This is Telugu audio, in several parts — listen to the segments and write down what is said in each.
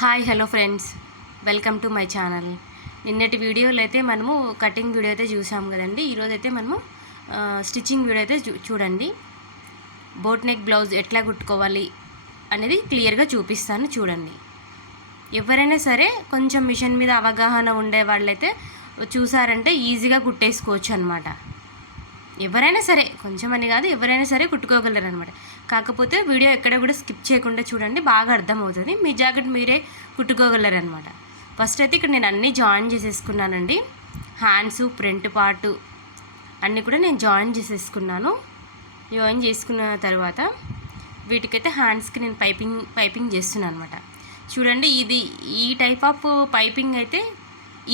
Hi hello friends. Welcome to my channel. నిన్నటి వీడియోలో అయితే మనము కటింగ్ వీడియో అయితే చూసాం కదండి. ఈరోజు అయితే మనము స్టిచ్చింగ్ వీడియో అయితే చూ- చూడండి. బోట్ నెక్ బ్లౌజ్ ఎట్లా కుట్టుకోవాలి అనేది క్లియర్గా చూపిస్తాను చూడండి. ఎవరైనా సరే కొంచెం మిషన్ మీద అవగాహన ఉండే వాళ్ళైతే చూసారంటే ఈజీగా కుట్టేసుకోవచ్చు అనమాట ఎవరైనా సరే కొంచెం అని కాదు ఎవరైనా సరే కుట్టుకోగలరు అనమాట కాకపోతే వీడియో ఎక్కడ కూడా స్కిప్ చేయకుండా చూడండి బాగా అర్థమవుతుంది. మీ జాకెట్ మీరే కుట్టుకోగలరు అనమాట ఫస్ట్ అయితే ఇక్కడ నేను అన్నీ జాయిన్ చేసేసుకున్నానండి. హ్యాండ్స్ ప్రింట్ పాటు అన్నీ కూడా నేను జాయిన్ చేసేసుకున్నాను. జాయిన్ చేసుకున్న తర్వాత వీటికైతే హ్యాండ్స్కి నేను పైపింగ్ పైపింగ్ చేస్తున్నాను అనమాట చూడండి ఇది ఈ టైప్ ఆఫ్ పైపింగ్ అయితే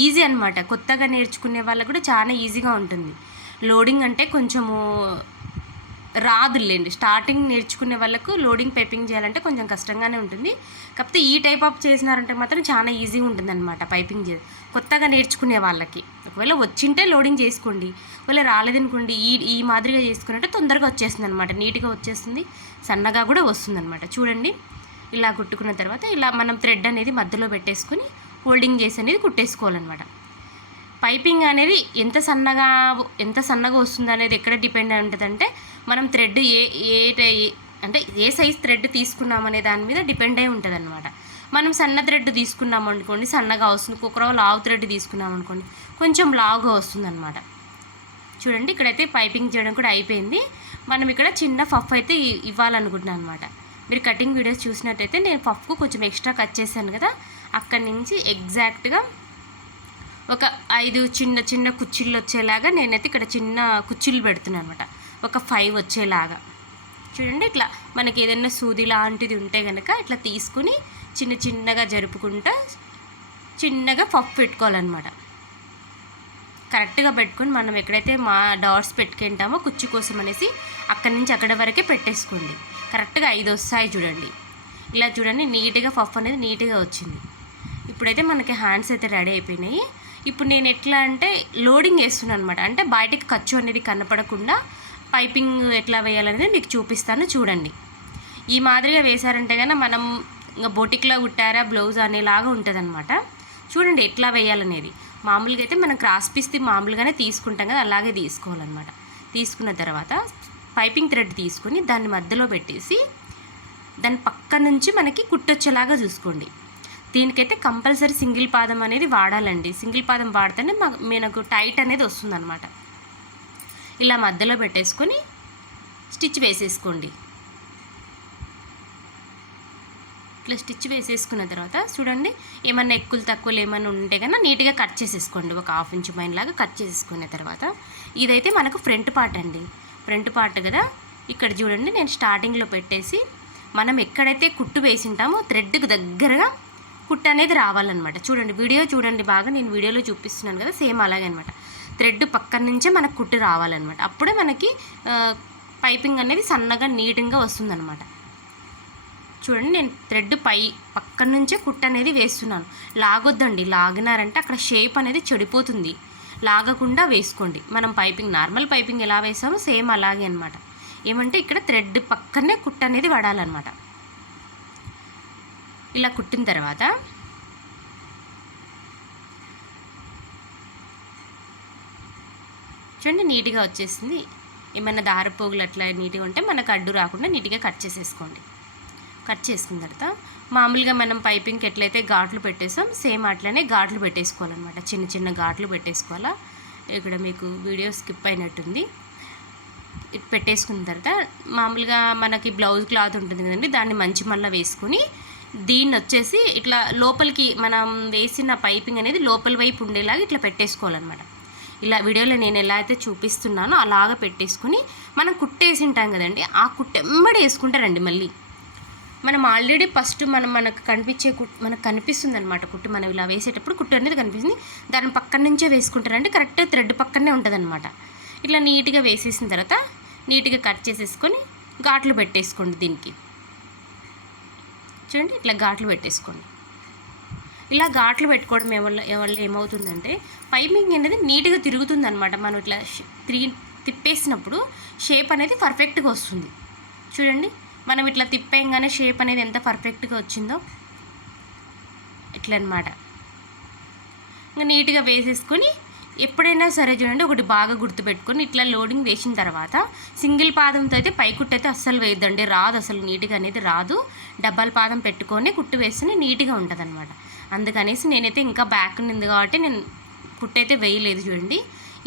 ఈజీ అనమాట కొత్తగా నేర్చుకునే వాళ్ళకు కూడా చాలా ఈజీగా ఉంటుంది. లోడింగ్ అంటే కొంచెము రాదులేండి. స్టార్టింగ్ నేర్చుకునే వాళ్ళకు లోడింగ్ పైపింగ్ చేయాలంటే కొంచెం కష్టంగానే ఉంటుంది. కాకపోతే ఈ టైప్ ఆఫ్ చేసినారంటే మాత్రం చాలా ఈజీగా ఉంటుంది అనమాట పైపింగ్ చే కొత్తగా నేర్చుకునే వాళ్ళకి. ఒకవేళ వచ్చింటే లోడింగ్ చేసుకోండి. ఒకవేళ రాలేదనుకోండి ఈ ఈ మాదిరిగా చేసుకున్నట్టే తొందరగా వచ్చేస్తుంది అనమాట నీట్గా వచ్చేస్తుంది సన్నగా కూడా వస్తుంది అనమాట చూడండి ఇలా కుట్టుకున్న తర్వాత ఇలా మనం థ్రెడ్ అనేది మధ్యలో పెట్టేసుకొని హోల్డింగ్ చేసి అనేది కుట్టేసుకోవాలన్నమాట. పైపింగ్ అనేది ఎంత సన్నగా ఎంత సన్నగా వస్తుంది అనేది ఎక్కడ డిపెండ్ అయి ఉంటుందంటే మనం థ్రెడ్ ఏ ఏ టై- అంటే ఏ సైజ్ థ్రెడ్ తీసుకున్నామనే దాని మీద డిపెండ్ అయి ఉంటుంది అనమాట మనం సన్న థ్రెడ్ తీసుకున్నాం అనుకోండి సన్నగా వస్తుంది. కుక్కరవ లావు థ్రెడ్ తీసుకున్నాం అనుకోండి కొంచెం లావుగా వస్తుంది అనమాట చూడండి ఇక్కడైతే పైపింగ్ చేయడం కూడా అయిపోయింది. మనం ఇక్కడ చిన్న పఫ్ అయితే ఇవ్వాలనుకుంటున్నాను అనమాట మీరు కటింగ్ వీడియోస్ చూసినట్టయితే నేను పఫ్కు కొంచెం ఎక్స్ట్రా కట్ చేశాను కదా అక్కడి నుంచి ఎగ్జాక్ట్గా ఒక ఐదు చిన్న చిన్న కుర్చీలు వచ్చేలాగా నేనైతే ఇక్కడ చిన్న కుర్చీలు పెడుతున్నాను అనమాట ఒక ఫైవ్ వచ్చేలాగా. చూడండి ఇట్లా మనకి ఏదైనా సూది లాంటిది ఉంటే కనుక ఇట్లా తీసుకుని చిన్న చిన్నగా జరుపుకుంటా చిన్నగా పప్పు పెట్టుకోవాలన్నమాట. కరెక్ట్గా పెట్టుకొని మనం ఎక్కడైతే మా డాట్స్ పెట్టుకుంటామో కుచ్చి కోసం అనేసి అక్కడి నుంచి అక్కడ వరకే పెట్టేసుకోండి. కరెక్ట్గా ఐదు వస్తాయి చూడండి. ఇలా చూడండి నీట్గా పఫ్ అనేది నీట్గా వచ్చింది. ఇప్పుడైతే మనకి హ్యాండ్స్ అయితే రెడీ అయిపోయినాయి. ఇప్పుడు నేను ఎట్లా అంటే లోడింగ్ వేస్తున్నాను అనమాట అంటే బయటకి ఖర్చు అనేది కనపడకుండా పైపింగ్ ఎట్లా వేయాలనేది మీకు చూపిస్తాను చూడండి. ఈ మాదిరిగా వేశారంటే కనుక మనం ఇంకా బొటిక్లో కుట్టారా బ్లౌజ్ అనేలాగా ఉంటుంది అనమాట చూడండి ఎట్లా వేయాలనేది. మామూలుగా అయితే మనం క్రాస్ పీస్ మామూలుగానే తీసుకుంటాం కదా అలాగే తీసుకోవాలన్నమాట. తీసుకున్న తర్వాత పైపింగ్ థ్రెడ్ తీసుకొని దాన్ని మధ్యలో పెట్టేసి దాని పక్క నుంచి మనకి కుట్టొచ్చేలాగా చూసుకోండి. దీనికైతే కంపల్సరీ సింగిల్ పాదం అనేది వాడాలండి. సింగిల్ పాదం వాడితేనే మా- మనకు టైట్ అనేది వస్తుందన్నమాట. ఇలా మధ్యలో పెట్టేసుకొని స్టిచ్ వేసేసుకోండి. ఇట్లా స్టిచ్ వేసేసుకున్న తర్వాత చూడండి ఏమన్నా ఎక్కువలు తక్కువలు ఏమైనా ఉంటే కన్నా నీట్గా కట్ చేసేసుకోండి. ఒక హాఫ్ ఇంచ్ పైన లాగా కట్ చేసేసుకున్న తర్వాత ఇదైతే మనకు ఫ్రంట్ పార్ట్ అండి. ఫ్రంట్ పార్ట్ కదా ఇక్కడ చూడండి నేను స్టార్టింగ్లో పెట్టేసి మనం ఎక్కడైతే కుట్టు వేసింటామో థ్రెడ్కి దగ్గరగా కుట్టు అనేది రావాలన్నమాట. చూడండి వీడియో చూడండి బాగా నేను వీడియోలో చూపిస్తున్నాను కదా సేమ్ అలాగే అనమాట థ్రెడ్ పక్కన నుంచే మనకు కుట్టు రావాలన్నమాట. అప్పుడే మనకి పైపింగ్ అనేది సన్నగా నీట్గా వస్తుందన్నమాట. చూడండి నేను థ్రెడ్ పై పక్కన నుంచే కుట్ట అనేది వేస్తున్నాను. లాగొద్దండి. లాగినారంటే అక్కడ షేప్ అనేది చెడిపోతుంది. లాగకుండా వేసుకోండి. మనం పైపింగ్ నార్మల్ పైపింగ్ ఎలా వేసామో సేమ్ అలాగే అనమాట ఏమంటే ఇక్కడ థ్రెడ్ పక్కనే కుట్ట అనేది పడాలన్నమాట. ఇలా కుట్టిన తర్వాత చూడండి నీట్గా వచ్చేసింది. ఏమైనా దారపోగులు అట్లా నీట్గా ఉంటే మనకు అడ్డు రాకుండా నీట్గా కట్ చేసేసుకోండి. కట్ చేసుకున్న తర్వాత మామూలుగా మనం పైపింగ్కి ఎట్లయితే ఘాట్లు పెట్టేసాం సేమ్ అట్లనే ఘాట్లు పెట్టేసుకోవాలన్నమాట. చిన్న చిన్న ఘాట్లు పెట్టేసుకోవాలా? ఇక్కడ మీకు వీడియో స్కిప్ అయినట్టుంది. పెట్టేసుకున్న తర్వాత మామూలుగా మనకి బ్లౌజ్ క్లాత్ ఉంటుంది కదండి దాన్ని మంచి మళ్ళీ వేసుకొని దీన్ని వచ్చేసి ఇట్లా లోపలికి మనం వేసిన పైపింగ్ అనేది లోపల వైపు ఉండేలాగా ఇట్లా పెట్టేసుకోవాలన్నమాట. ఇలా వీడియోలో నేను ఎలా అయితే చూపిస్తున్నానో అలాగ పెట్టేసుకుని మనం కుట్టేసి ఉంటాం కదండి ఆ కుట్టెమ్మడి వేసుకుంటారండి మళ్ళీ. మనం ఆల్రెడీ ఫస్ట్ మనం మనకు కనిపించే కుట్టు మనకు కనిపిస్తుంది అనమాట కుట్టు. మనం ఇలా వేసేటప్పుడు కుట్టు అనేది కనిపిస్తుంది. దాని పక్కన నుంచే వేసుకుంటారంటే కరెక్ట్ థ్రెడ్ పక్కనే ఉంటుంది అనమాట ఇట్లా నీట్గా వేసేసిన తర్వాత నీట్గా కట్ చేసేసుకొని ఘాట్లు పెట్టేసుకోండి దీనికి. చూడండి ఇట్లా ఘాట్లు పెట్టేసుకోండి. ఇలా ఘాట్లు పెట్టుకోవడం ఎవరి వల్ల ఏమవుతుందంటే పైపింగ్ అనేది నీట్గా తిరుగుతుంది అనమాట మనం ఇట్లా ష- తిరిగి తిప్పేసినప్పుడు షేప్ అనేది పర్ఫెక్ట్గా వస్తుంది. చూడండి. మనం ఇట్లా తిప్పేయంగానే షేప్ అనేది ఎంత పర్ఫెక్ట్గా వచ్చిందో ఇట్లనమాట ఇంకా నీట్గా వేసేసుకొని ఎప్పుడైనా సరే చూడండి ఒకటి బాగా గుర్తుపెట్టుకొని ఇట్లా లోడింగ్ వేసిన తర్వాత సింగిల్ పాదంతో అయితే పై కుట్టు అయితే అస్సలు వేయద్దండి. రాదు అసలు నీట్గా అనేది రాదు. డబ్బల్ పాదం పెట్టుకొని కుట్టు వేస్తేనే నీట్గా ఉంటుంది అనమాట అందుకనేసి నేనైతే ఇంకా బ్యాక్ ఉంది కాబట్టి నేను కుట్టైతే అయితే వేయలేదు చూడండి.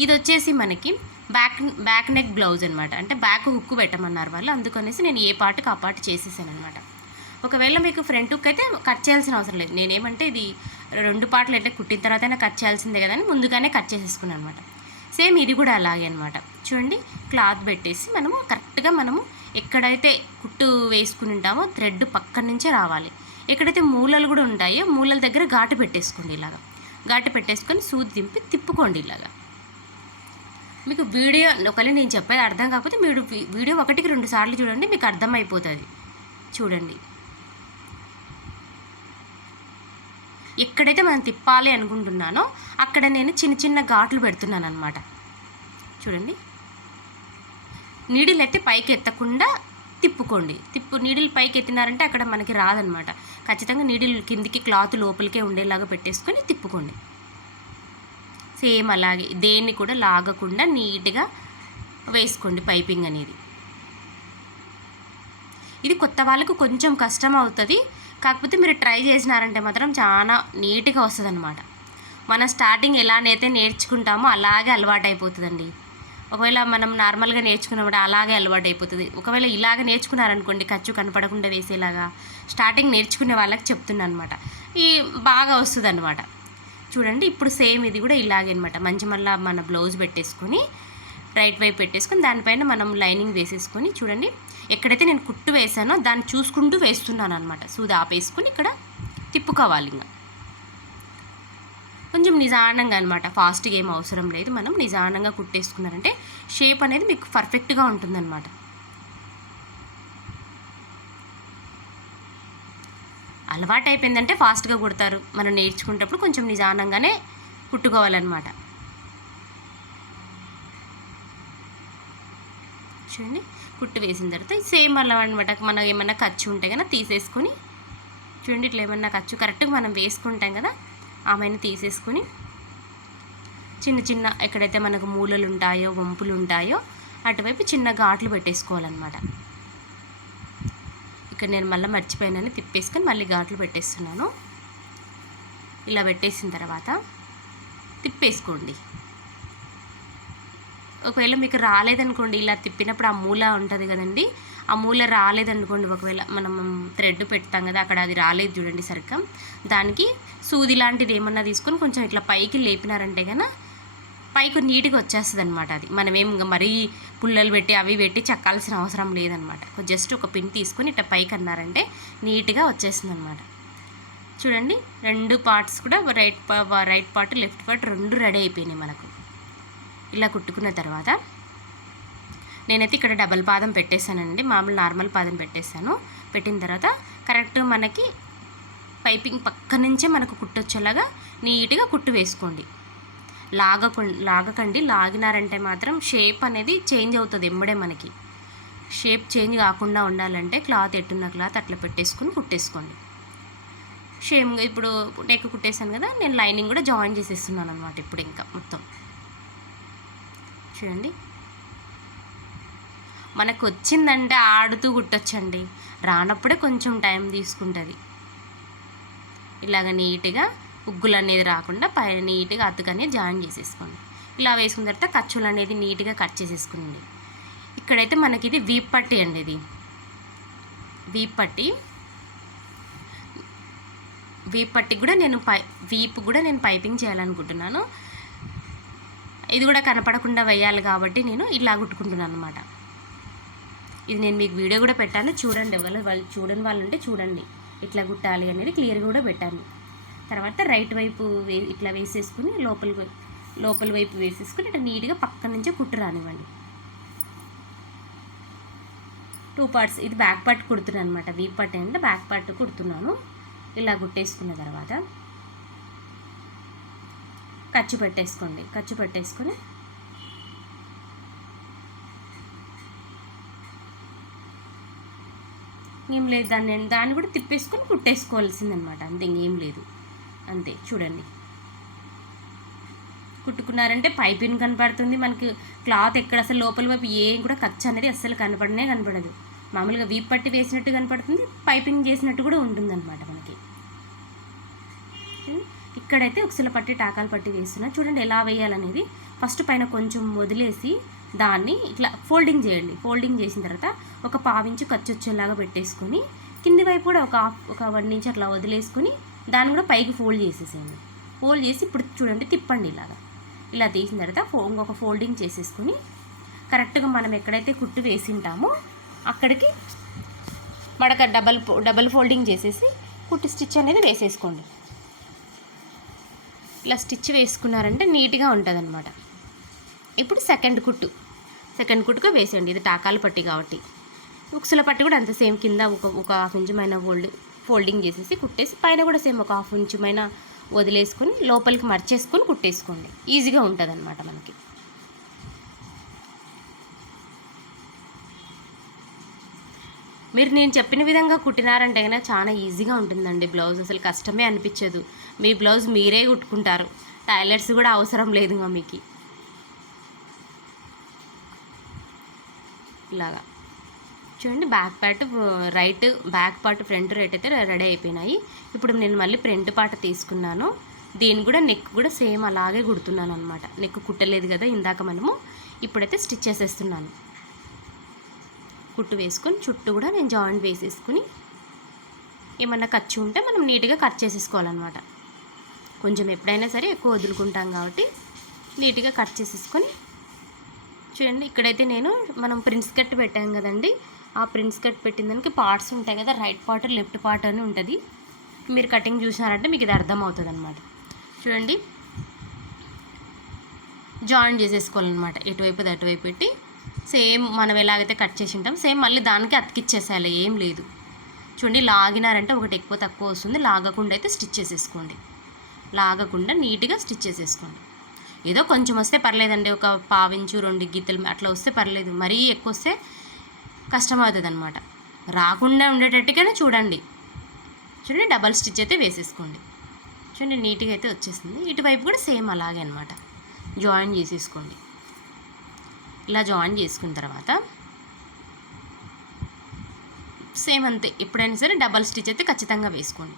ఇది వచ్చేసి మనకి బ్యాక్ బ్యాక్ నెక్ బ్లౌజ్ అనమాట అంటే బ్యాక్ హుక్ పెట్టమన్నారు వాళ్ళు. అందుకనేసి నేను ఏ పార్ట్కి ఆ పార్ట్ చేసేసాను అనమాట ఒకవేళ మీకు ఫ్రంట్ హుక్ అయితే కట్ చేయాల్సిన అవసరం లేదు. నేనేమంటే ఇది రెండు పాటలు అయితే కుట్టిన తర్వాతైనా కట్ చేయాల్సిందే కదా అని ముందుగానే కట్ చేసేసుకున్నాను అనమాట సేమ్ ఇది కూడా అలాగే అనమాట చూడండి క్లాత్ పెట్టేసి మనము కరెక్ట్గా మనము ఎక్కడైతే కుట్టు వేసుకుని ఉంటామో థ్రెడ్ పక్కన నుంచే రావాలి. ఎక్కడైతే మూలలు కూడా ఉంటాయో మూలల దగ్గర ఘాటు పెట్టేసుకోండి ఇలాగా. ఘాటు పెట్టేసుకొని సూది దింపి తిప్పుకోండి ఇలాగా. మీకు వీడియో ఒకవేళ నేను చెప్పేది అర్థం కాకపోతే మీరు వీడియో ఒకటికి రెండు సార్లు చూడండి మీకు అర్థమైపోతుంది. చూడండి. ఎక్కడైతే మనం తిప్పాలి అనుకుంటున్నానో అక్కడ నేను చిన్న చిన్న ఘాట్లు పెడుతున్నాను అనమాట చూడండి. నీడిల్ అయితే పైకి ఎత్తకుండా తిప్పుకోండి. తిప్పు నీడిల్ పైకి ఎత్తినారంటే అక్కడ మనకి రాదనమాట ఖచ్చితంగా నీడిల్ కిందికి క్లాత్ లోపలికే ఉండేలాగా పెట్టేసుకొని తిప్పుకోండి. సేమ్ అలాగే దేన్ని కూడా లాగకుండా నీట్గా వేసుకోండి పైపింగ్ అనేది. ఇది కొత్త వాళ్ళకు కొంచెం కష్టం అవుతుంది. కాకపోతే మీరు ట్రై చేసినారంటే మాత్రం చాలా నీట్గా వస్తుంది అనమాట మనం స్టార్టింగ్ ఎలానైతే నేర్చుకుంటామో అలాగే అలవాటు అయిపోతుందండి ఒకవేళ మనం నార్మల్గా నేర్చుకున్నప్పుడు అలాగే అలవాటు అయిపోతుంది ఒకవేళ ఇలాగ నేర్చుకున్నారనుకోండి ఖర్చు కనపడకుండా వేసేలాగా స్టార్టింగ్ నేర్చుకునే వాళ్ళకి చెప్తున్నాను అనమాట ఈ బాగా వస్తుంది అనమాట చూడండి ఇప్పుడు సేమ్ ఇది కూడా ఇలాగే అనమాట మంచి మళ్ళీ మన బ్లౌజ్ పెట్టేసుకొని రైట్ వైపు పెట్టేసుకొని దానిపైన మనం లైనింగ్ వేసేసుకొని చూడండి ఎక్కడైతే నేను కుట్టు వేసానో దాన్ని చూసుకుంటూ వేస్తున్నాను అనమాట సూది ఆపేసుకొని ఇక్కడ తిప్పుకోవాలి ఇంకా. కొంచెం నిదానంగా అనమాట ఫాస్ట్గా ఏం అవసరం లేదు. మనం నిదానంగా కుట్టేసుకున్నారంటే షేప్ అనేది మీకు పర్ఫెక్ట్గా ఉంటుందన్నమాట. అలవాటు అయిపోయిందంటే ఫాస్ట్గా కుడతారు. మనం నేర్చుకునేటప్పుడు కొంచెం నిదానంగానే కుట్టుకోవాలన్నమాట. చూడండి. కుట్టు వేసిన తర్వాత సేమ్ అలా అనమాట మనం ఏమన్నా ఖర్చు ఉంటే కనుక తీసేసుకొని చూడండి ఇట్లా ఏమన్నా ఖర్చు కరెక్ట్గా మనం వేసుకుంటాం కదా ఆమెను తీసేసుకొని చిన్న చిన్న ఎక్కడైతే మనకు మూలలు ఉంటాయో వంపులు ఉంటాయో అటువైపు చిన్న ఘాట్లు పెట్టేసుకోవాలన్నమాట. ఇక్కడ నేను మళ్ళీ మర్చిపోయానని తిప్పేసుకొని మళ్ళీ ఘాట్లు పెట్టేస్తున్నాను. ఇలా పెట్టేసిన తర్వాత తిప్పేసుకోండి. ఒకవేళ మీకు రాలేదనుకోండి ఇలా తిప్పినప్పుడు ఆ మూల ఉంటుంది కదండి ఆ మూల రాలేదనుకోండి ఒకవేళ మనం థ్రెడ్ పెడతాం కదా అక్కడ అది రాలేదు చూడండి సరిగ్గా. దానికి సూది లాంటిది ఏమన్నా తీసుకొని కొంచెం ఇట్లా పైకి లేపినారంటే కనుక పైకి నీట్గా వచ్చేస్తుంది అనమాట అది. మనం ఏం ఇంకా మరీ పుల్లలు పెట్టి అవి పెట్టి చెక్కాల్సిన అవసరం లేదనమాట జస్ట్ ఒక పిన్ తీసుకొని ఇట్లా పైకి అన్నారంటే నీట్గా వచ్చేస్తుంది అనమాట చూడండి రెండు పార్ట్స్ కూడా right right part left part రెండు రెడీ అయిపోయినాయి మనకు. ఇలా కుట్టుకున్న తర్వాత నేనైతే ఇక్కడ డబల్ పాదం పెట్టేశానండి. మామూలు నార్మల్ పాదం పెట్టేశాను. పెట్టిన తర్వాత కరెక్ట్ మనకి పైపింగ్ పక్క నుంచే మనకు కుట్టొచ్చేలాగా నీట్గా కుట్టు వేసుకోండి. లాగకు లాగకండి. లాగినారంటే మాత్రం షేప్ అనేది చేంజ్ అవుతుంది ఎమ్మడే మనకి. షేప్ చేంజ్ కాకుండా ఉండాలంటే క్లాత్ ఎట్టున్న క్లాత్ అట్లా పెట్టేసుకుని కుట్టేసుకోండి. షేమ్ ఇప్పుడు నెక్ కుట్టేశాను కదా నేను లైనింగ్ కూడా జాయిన్ చేసేస్తున్నాను అనమాట ఇప్పుడు ఇంకా మొత్తం. చూడండి. మనకు వచ్చిందంటే ఆడుతూ కుట్టొచ్చండి రానప్పుడే కొంచెం టైం తీసుకుంటుంది. ఇలాగ నీట్గా ఉగ్గులు అనేది రాకుండా పైన నీట్గా అతుకని జాయిన్ చేసేసుకోండి. ఇలా వేసుకున్న తర్వాత ఖర్చులు అనేది నీట్గా కట్ చేసేసుకోండి ఇక్కడైతే మనకి ఇది వీప్ పట్టి అండి ఇది. వీప్ పట్టి. వీప్ పట్టి కూడా నేను పై వీప్ కూడా నేను పైపింగ్ చేయాలనుకుంటున్నాను. ఇది కూడా కనపడకుండా వేయాలి కాబట్టి నేను ఇలా కుట్టుకుంటున్నాను అనమాట ఇది నేను మీకు వీడియో కూడా పెట్టాను. చూడండి ఒకవేళ వాళ్ళు చూడని వాళ్ళు ఉంటే చూడండి. ఇట్లా కుట్టాలి అనేది క్లియర్గా కూడా పెట్టాను. తర్వాత రైట్ వైపు వే ఇట్లా వేసేసుకుని లోపల లోపల వైపు వేసేసుకుని ఇట్లా నీట్గా పక్క నుంచే కుట్టు రానివ్వండి. టూ పార్ట్స్ ఇది బ్యాక్ పార్ట్ కుడుతున్నాను అనమాట వీ పార్ట్ అంటే బ్యాక్ పార్ట్ కుడుతున్నాను. ఇలా కుట్టేసుకున్న తర్వాత ఖర్చు పెట్టేసుకోండి. ఖర్చు పెట్టేసుకొని ఏం లేదు దాన్ని దాన్ని కూడా తిప్పేసుకొని కుట్టేసుకోవాల్సిందనమాట. అంతే ఇంకేం లేదు. అంతే చూడండి. కుట్టుకున్నారంటే పైపింగ్ కనపడుతుంది మనకి? క్లాత్ ఎక్కడ అసలు లోపల వైపు ఏం కూడా ఖర్చు అనేది అస్సలు కనపడనే కనపడదు. మామూలుగా వీప్ పట్టి వేసినట్టు కనపడుతుంది పైపింగ్ చేసినట్టు కూడా ఉంటుంది అనమాట మనకి ఇక్కడైతే ఉక్సుల పట్టి టాకాలు పట్టి వేస్తున్నా. చూడండి ఎలా వేయాలనేది. ఫస్ట్ పైన కొంచెం వదిలేసి దాన్ని ఇట్లా ఫోల్డింగ్ చేయండి. ఫోల్డింగ్ చేసిన తర్వాత ఒక పావించి ఖర్చు వచ్చేలాగా పెట్టేసుకొని కింది వైపు కూడా ఒక హాఫ్ ఒక వన్ ఇంచ్ అట్లా వదిలేసుకుని దాన్ని కూడా పైకి ఫోల్డ్ చేసేసేయండి. ఫోల్డ్ చేసి ఇప్పుడు చూడండి తిప్పండి ఇలాగా. ఇలా తీసిన తర్వాత ఫో ఇంకొక ఫోల్డింగ్ చేసేసుకొని కరెక్ట్గా మనం ఎక్కడైతే కుట్టు వేసింటామో అక్కడికి మడక డబల్ ఫో- డబల్ ఫోల్డింగ్ చేసేసి కుట్టు స్టిచ్ అనేది వేసేసుకోండి. ఇలా స్టిచ్ వేసుకున్నారంటే నీట్గా ఉంటుంది ఇప్పుడు సెకండ్ కుట్టు. సెకండ్ కుట్టుగా వేసేయండి. ఇది టాకాల పట్టి కాబట్టి. ఉక్సుల పట్టి కూడా అంత సేమ్ కింద ఒక ఒక హాఫ్ ఇంచుమైన ఫోల్డ్ ఫోల్డింగ్ చేసేసి కుట్టేసి పైన కూడా సేమ్ ఒక హాఫ్ ఇంచుమైన వదిలేసుకొని లోపలికి మర్చేసుకొని కుట్టేసుకోండి. ఈజీగా ఉంటుంది అనమాట మనకి. మీరు నేను చెప్పిన విధంగా కుట్టినారంటే కనుక చాలా ఈజీగా ఉంటుందండి బ్లౌజ్. అసలు కష్టమే అనిపించదు. మీ బ్లౌజ్ మీరే కుట్టుకుంటారు. టైలర్స్ కూడా అవసరం లేదుగా మీకు. ఇలాగా చూడండి back part right back part front right అయితే రెడీ అయిపోయినాయి. ఇప్పుడు నేను మళ్ళీ ఫ్రంట్ పార్ట్ తీసుకున్నాను. దీన్ని కూడా నెక్ కూడా సేమ్ అలాగే కుడుతున్నాను అనమాట నెక్ కుట్టలేదు కదా ఇందాక మనము. ఇప్పుడైతే స్టిచ్ చేసేస్తున్నాను. కుట్టు వేసుకొని చుట్టూ కూడా నేను జాయింట్ వేసేసుకుని ఏమన్నా ఖర్చు ఉంటే మనం నీట్గా కట్ చేసేసుకోవాలన్నమాట. కొంచెం ఎప్పుడైనా సరే ఎక్కువ వదులుకుంటాం కాబట్టి నీట్గా కట్ చేసేసుకొని చూడండి ఇక్కడైతే నేను మనం ప్రిన్స్ కట్ పెట్టాం కదండి. ఆ ప్రిన్స్ కట్ పెట్టిన దానికి పార్ట్స్ ఉంటాయి కదా రైట్ పార్ట్ లెఫ్ట్ పార్ట్ అని ఉంటుంది. మీరు కటింగ్ చూసినారంటే మీకు ఇది అర్థమవుతుంది అనమాట చూడండి. జాయిన్ చేసేసుకోవాలన్నమాట. ఎటువైపు అటువైపు పెట్టి సేమ్ మనం ఎలాగైతే కట్ చేసి ఉంటాం సేమ్ మళ్ళీ దానికి అతికిచ్చేసేయాలి ఏం లేదు. చూడండి లాగినారంటే ఒకటి ఎక్కువ తక్కువ వస్తుంది లాగకుండా అయితే స్టిచ్ చేసేసుకోండి. లాగకుండా నీట్గా స్టిచ్ చేసేసుకోండి. ఏదో కొంచెం వస్తే పర్లేదండి ఒక పావించు రెండు గీతలు అట్లా వస్తే పర్లేదు మరీ ఎక్కువ వస్తే కష్టమవుతుంది అనమాట రాకుండా ఉండేటట్టుగానే చూడండి. చూడండి డబల్ స్టిచ్ అయితే వేసేసుకోండి. చూడండి నీట్గా అయితే వచ్చేసింది. ఇటువైపు కూడా సేమ్ అలాగే అనమాట జాయిన్ చేసేసుకోండి. ఇలా జాయిన్ చేసుకున్న తర్వాత సేమ్ అంతే. ఎప్పుడైనా సరే డబల్ స్టిచ్ అయితే ఖచ్చితంగా వేసుకోండి.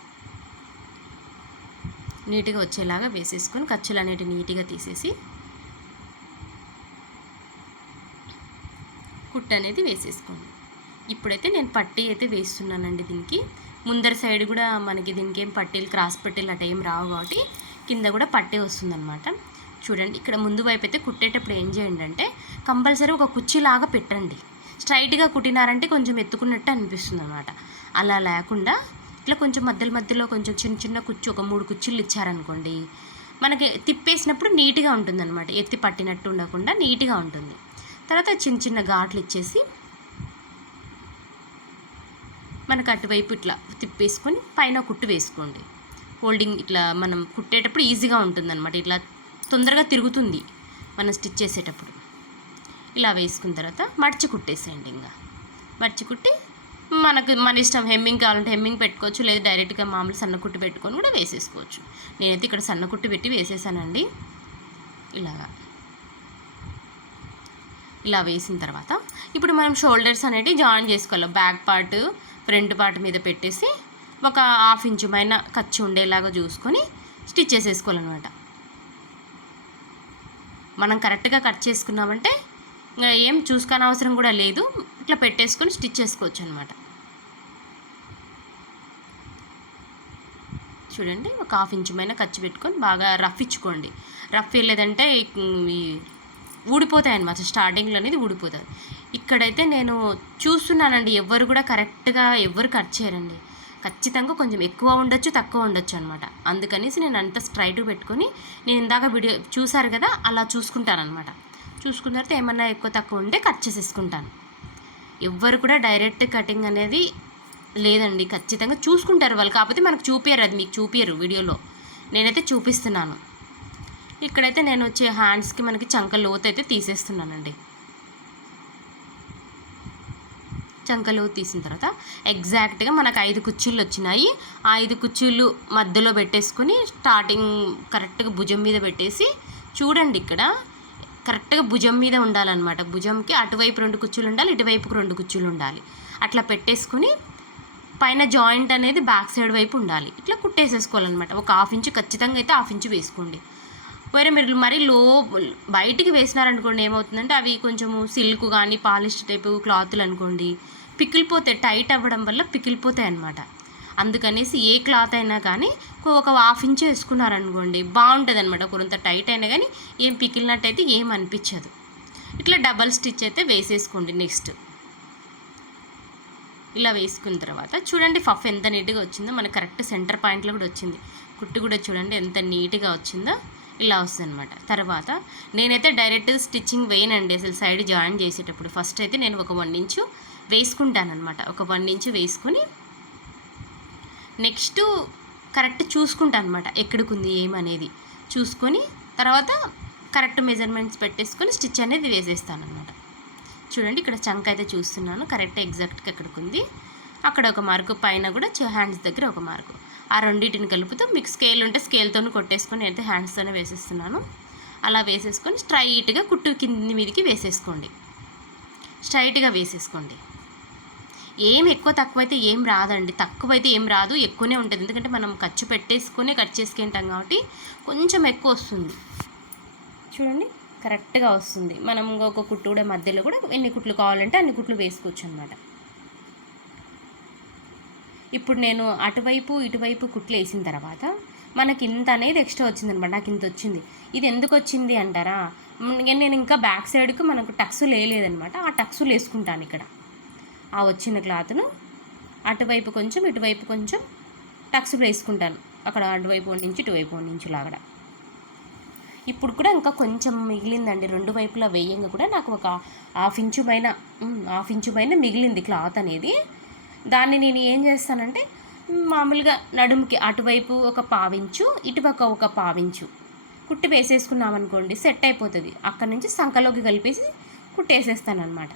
నీట్గా వచ్చేలాగా వేసేసుకొని ఖర్చులు అనేవి నీట్గా తీసేసి కుట్టు అనేది వేసేసుకోండి. ఇప్పుడైతే నేను పట్టీ అయితే వేస్తున్నానండి దీనికి. ముందర సైడ్ కూడా మనకి దీనికి ఏం పట్టీలు క్రాస్ పట్టీలు అటు ఏం రావు కాబట్టి కింద కూడా పట్టీ వస్తుందన్నమాట. చూడండి ఇక్కడ ముందు వైపు అయితే కుట్టేటప్పుడు ఏం చేయండి అంటే కంపల్సరీ ఒక కుర్చీలాగా పెట్టండి. స్ట్రైట్గా కుట్టినారంటే కొంచెం ఎత్తుకున్నట్టు అనిపిస్తుంది అనమాట అలా లేకుండా ఇట్లా కొంచెం మధ్యలో మధ్యలో కొంచెం చిన్న చిన్న కుర్చీ ఒక మూడు కుర్చీలు ఇచ్చారనుకోండి మనకి తిప్పేసినప్పుడు నీట్గా ఉంటుందన్నమాట. ఎత్తి పట్టినట్టు ఉండకుండా నీట్గా ఉంటుంది. తర్వాత చిన్న చిన్న ఘాట్లు ఇచ్చేసి మనకు అటువైపు ఇట్లా తిప్పేసుకొని పైన కుట్టు వేసుకోండి. హోల్డింగ్ ఇట్లా మనం కుట్టేటప్పుడు ఈజీగా ఉంటుందన్నమాట. ఇట్లా తొందరగా తిరుగుతుంది మనం స్టిచ్ చేసేటప్పుడు. ఇలా వేసుకున్న తర్వాత మడిచి కుట్టేసేయండి ఇంకా. మడిచి కుట్టి మనకు మన ఇష్టం హెమ్మింగ్ కావాలంటే హెమ్మింగ్ పెట్టుకోవచ్చు లేదా డైరెక్ట్గా మామూలు సన్న కుట్టు పెట్టుకొని కూడా వేసేసుకోవచ్చు. నేనైతే ఇక్కడ సన్న కుట్టు పెట్టి వేసేసానండి. ఇలాగా ఇలా వేసిన తర్వాత ఇప్పుడు మనం షోల్డర్స్ అనేవి జాయిన్ చేసుకోవాలి. బ్యాక్ పార్ట్ ఫ్రంట్ పార్ట్ మీద పెట్టేసి ఒక హాఫ్ ఇంచు పైన ఖర్చు ఉండేలాగా చూసుకొని స్టిచ్ చేసేసుకోవాలన్నమాట. మనం కరెక్ట్గా కట్ చేసుకున్నామంటే ఏం చూసుకొని అవసరం కూడా లేదు. ఇట్లా పెట్టేసుకొని స్టిచ్ చేసుకోవచ్చు అనమాట చూడండి ఒక హాఫ్ ఇంచ్ పైన ఖర్చు పెట్టుకొని బాగా రఫ్ ఇచ్చుకోండి. రఫ్ లేదంటే ఊడిపోతాయి అనమాట స్టార్టింగ్లో అనేది ఊడిపోతుంది ఇక్కడైతే నేను చూస్తున్నానండి ఎవరు కూడా కరెక్ట్గా ఎవరు కట్ చేయరండి. ఖచ్చితంగా కొంచెం ఎక్కువ ఉండొచ్చు తక్కువ ఉండొచ్చు అనమాట అందుకనేసి నేను అంత స్ట్రైట్ పెట్టుకొని నేను ఇందాక వీడియో చూసారు కదా అలా చూసుకుంటాను అనమాట చూసుకున్న తర్వాత ఏమన్నా ఎక్కువ తక్కువ ఉంటే కట్ చేసేసుకుంటాను. ఎవ్వరు కూడా డైరెక్ట్ కటింగ్ అనేది లేదండి. ఖచ్చితంగా చూసుకుంటారు వాళ్ళు. కాకపోతే మనకు చూపించరు అది మీకు చూపించరు వీడియోలో. నేనైతే చూపిస్తున్నాను. ఇక్కడైతే నేను వచ్చే హ్యాండ్స్కి మనకి చంక లోతు అయితే తీసేస్తున్నానండి. చంకలో తీసిన తర్వాత ఎగ్జాక్ట్గా మనకు ఐదు కుర్చీలు వచ్చినాయి. ఆ ఐదు కుర్చీలు మధ్యలో పెట్టేసుకుని స్టార్టింగ్ కరెక్ట్గా భుజం మీద పెట్టేసి చూడండి ఇక్కడ. కరెక్ట్గా భుజం మీద ఉండాలన్నమాట. భుజంకి అటువైపు రెండు కుర్చీలు ఉండాలి ఇటువైపుకు రెండు కుర్చీలు ఉండాలి. అట్లా పెట్టేసుకుని పైన జాయింట్ అనేది బ్యాక్ సైడ్ వైపు ఉండాలి. ఇట్లా కుట్టేసేసుకోవాలన్నమాట. ఒక హాఫ్ ఇంచు ఖచ్చితంగా అయితే హాఫ్ ఇంచు వేసుకోండి. వేరే మీరు మరీ లో బయటికి వేసినారనుకోండి ఏమవుతుందంటే అవి కొంచెము సిల్క్ కానీ పాలిష్ టైపు క్లాతులు అనుకోండి పికిలిపోతాయి టైట్ అవ్వడం వల్ల పికిలిపోతాయి అన్నమాట అందుకనేసి ఏ క్లాత్ అయినా కానీ ఒక హాఫ్ ఇంచ్ వేసుకున్నారనుకోండి బాగుంటుంది అనమాట కొంత టైట్ అయినా కానీ ఏం పికిలినట్టయితే ఏం అనిపించదు. ఇట్లా డబల్ స్టిచ్ అయితే వేసేసుకోండి నెక్స్ట్. ఇలా వేసుకున్న తర్వాత చూడండి ఫఫ్ ఎంత నీట్గా వచ్చిందో. మనకి కరెక్ట్ సెంటర్ పాయింట్లో కూడా వచ్చింది. కుట్టు కూడా చూడండి ఎంత నీట్గా వచ్చిందో. ఇలా వస్తుంది అనమాట తర్వాత నేనైతే డైరెక్ట్ స్టిచ్చింగ్ వేయనండి. అసలు సైడ్ జాయిన్ చేసేటప్పుడు ఫస్ట్ అయితే నేను ఒక వన్ ఇంచు వేసుకుంటానమాట ఒక వన్ ఇంచు వేసుకుని నెక్స్ట్ కరెక్ట్ చూసుకుంటా అనమాట ఎక్కడికి ఏమనేది. చూసుకొని తర్వాత కరెక్ట్ మెజర్మెంట్స్ పెట్టేసుకొని స్టిచ్ అనేది వేసేస్తాను అనమాట చూడండి ఇక్కడ చంక అయితే చూస్తున్నాను కరెక్ట్ ఎగ్జాక్ట్గా ఎక్కడికి ఉంది అక్కడ ఒక మార్కు పైన కూడా హ్యాండ్స్ దగ్గర ఒక మార్కు. ఆ రెండింటిని కలుపుతూ మీకు స్కేల్ ఉంటే స్కేల్తో కొట్టేసుకొని అయితే హ్యాండ్స్తోనే వేసేస్తున్నాను. అలా వేసేసుకొని స్ట్రైట్గా కుట్టు కింది మీదకి వేసేసుకోండి. స్ట్రైట్గా వేసేసుకోండి. ఏం ఎక్కువ తక్కువ అయితే ఏం రాదండి. తక్కువ అయితే ఏం రాదు ఎక్కువనే ఉంటుంది. ఎందుకంటే మనం ఖర్చు పెట్టేసుకునే కట్ చేసుకుంటాం కాబట్టి కొంచెం ఎక్కువ వస్తుంది. చూడండి కరెక్ట్గా వస్తుంది. మనం ఇంకొక కుట్టు కూడా మధ్యలో కూడా ఎన్ని కుట్లు కావాలంటే అన్ని కుట్లు వేసుకోవచ్చు అనమాట ఇప్పుడు నేను అటువైపు ఇటువైపు కుట్లు వేసిన తర్వాత మనకి ఇంత అనేది ఎక్స్ట్రా వచ్చిందనమాట నాకు ఇంత వచ్చింది. ఇది ఎందుకు వచ్చింది అంటారా? నేను ఇంకా బ్యాక్ సైడ్కి మనకు టక్స్ వేయలేదనమాట ఆ టక్సులు వేసుకుంటాను ఇక్కడ. ఆ వచ్చిన క్లాత్ను అటువైపు కొంచెం ఇటువైపు కొంచెం టక్స్ వేసుకుంటాను. అక్కడ అటువైపు నుంచి ఇటువైపు నుంచి లాగడ. ఇప్పుడు కూడా ఇంకా కొంచెం మిగిలిందండి. రెండు వైపులా వేయంగా కూడా నాకు ఒక హాఫ్ ఇంచు పైన హాఫ్ ఇంచు పైన మిగిలింది క్లాత్ అనేది. దాన్ని నేను ఏం చేస్తానంటే మామూలుగా నడుముకి అటువైపు ఒక పావించు ఇటుపక్క ఒక పావించు కుట్టి వేసేసుకున్నామనుకోండి సెట్ అయిపోతుంది. అక్కడ నుంచి సంకలోకి కలిపేసి కుట్టేసేస్తాను అనమాట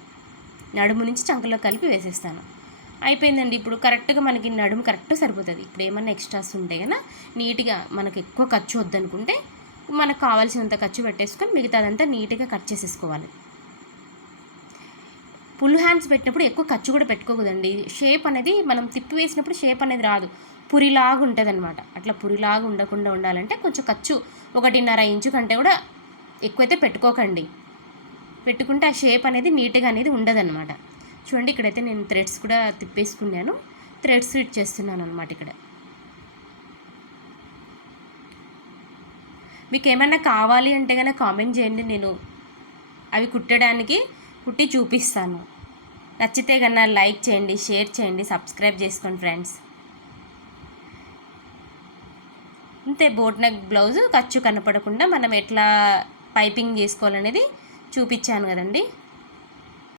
నడుము నుంచి చంకలో కలిపి వేసేస్తాను. అయిపోయిందండి. ఇప్పుడు కరెక్ట్గా మనకి నడుము కరెక్ట్ సరిపోతుంది. ఇప్పుడు ఏమన్నా ఎక్స్ట్రాస్ ఉంటే కన్నా నీట్గా మనకు ఎక్కువ ఖర్చు వద్దనుకుంటే మనకు కావాల్సినంత ఖర్చు పెట్టేసుకొని మిగతాదంతా నీట్గా కట్ చేసేసుకోవాలి. పుల్ హ్యాండ్స్ పెట్టినప్పుడు ఎక్కువ ఖర్చు కూడా పెట్టుకోకూడదండి. షేప్ అనేది మనం తిప్పి వేసినప్పుడు షేప్ అనేది రాదు. పురిలాగా ఉంటుంది అనమాట అట్లా పురిలాగా ఉండకుండా ఉండాలంటే కొంచెం ఖర్చు ఒకటిన్నర ఇంచు కంటే కూడా ఎక్కువైతే పెట్టుకోకండి. పెట్టుకుంటే ఆ షేప్ అనేది నీట్గా అనేది ఉండదన్నమాట. చూడండి ఇక్కడైతే నేను థ్రెడ్స్ కూడా తిప్పేసుకున్నాను. థ్రెడ్స్ ఫిట్ చేస్తున్నాను అనమాట ఇక్కడ. మీకు ఏమైనా కావాలి అంటే కనుక కామెంట్ చేయండి. నేను అవి కుట్టడానికి కుట్టి చూపిస్తాను. నచ్చితే కన్నా లైక్ చేయండి షేర్ చేయండి సబ్స్క్రైబ్ చేసుకోండి ఫ్రెండ్స్. అంతే బోట్ నెక్ బ్లౌజ్ ఖర్చు కనపడకుండా మనం ఎట్లా పైపింగ్ చేసుకోవాలనేది చూపించాను కదండి.